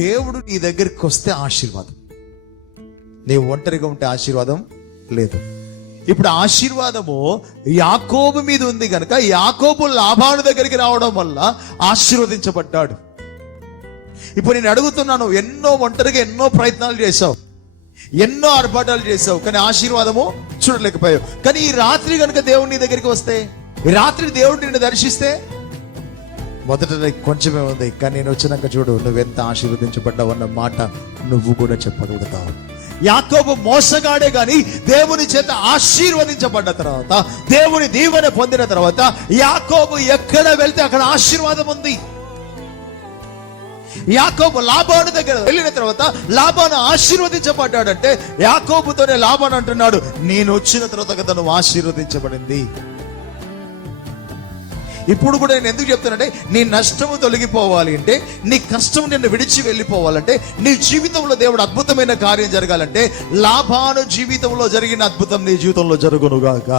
దేవుడు నీ దగ్గరికి వస్తే ఆశీర్వాదం, నీవు ఒంటరిగా ఉంటే ఆశీర్వాదం లేదు. ఇప్పుడు ఆశీర్వాదము యాకోబు మీద ఉంది కనుక యాకోబు లాబాను దగ్గరికి రావడం వల్ల ఆశీర్వదించబడ్డాడు. ఇప్పుడు నేను అడుగుతున్నాను, ఎన్నో ఒంటరిగా ఎన్నో ప్రయత్నాలు చేశావు, ఎన్నో ఆర్భాటాలు చేశావు, కానీ ఆశీర్వాదము చూడలేకపోయావు. కానీ ఈ రాత్రి కనుక దేవుడు నీ దగ్గరికి వస్తే, ఈ రాత్రి దేవుడు నిన్ను దర్శిస్తే, మొదట కొంచెమే ఉంది కానీ నేను వచ్చినాక చూడు నువ్వెంత ఆశీర్వదించబడ్డావు అన్న మాట నువ్వు కూడా చెప్పగలుగుతావు. యాకోబు మోసగాడే గాని దేవుని చేత ఆశీర్వదించబడ్డ తర్వాత, దేవుని దీవెన పొందిన తర్వాత యాకోబు ఎక్కడ వెళ్తే అక్కడ ఆశీర్వాదం ఉంది. యాకోబు లాబాను దగ్గర వెళ్ళిన తర్వాత లాబాను ఆశీర్వదించబడ్డాడంటే యాకోబుతోనే లాబాను అంటున్నాడు, నేను వచ్చిన తర్వాత కదా నువ్వు ఆశీర్వదించబడింది. ఇప్పుడు కూడా నేను ఎందుకు చెప్తానంటే, నీ నష్టము తొలగిపోవాలి అంటే, నీ కష్టం నిన్ను విడిచి వెళ్ళిపోవాలంటే, నీ జీవితంలో దేవుడు అద్భుతమైన కార్యం జరగాలంటే, లాబాను జీవితంలో జరిగిన అద్భుతం నీ జీవితంలో జరుగునుగాక.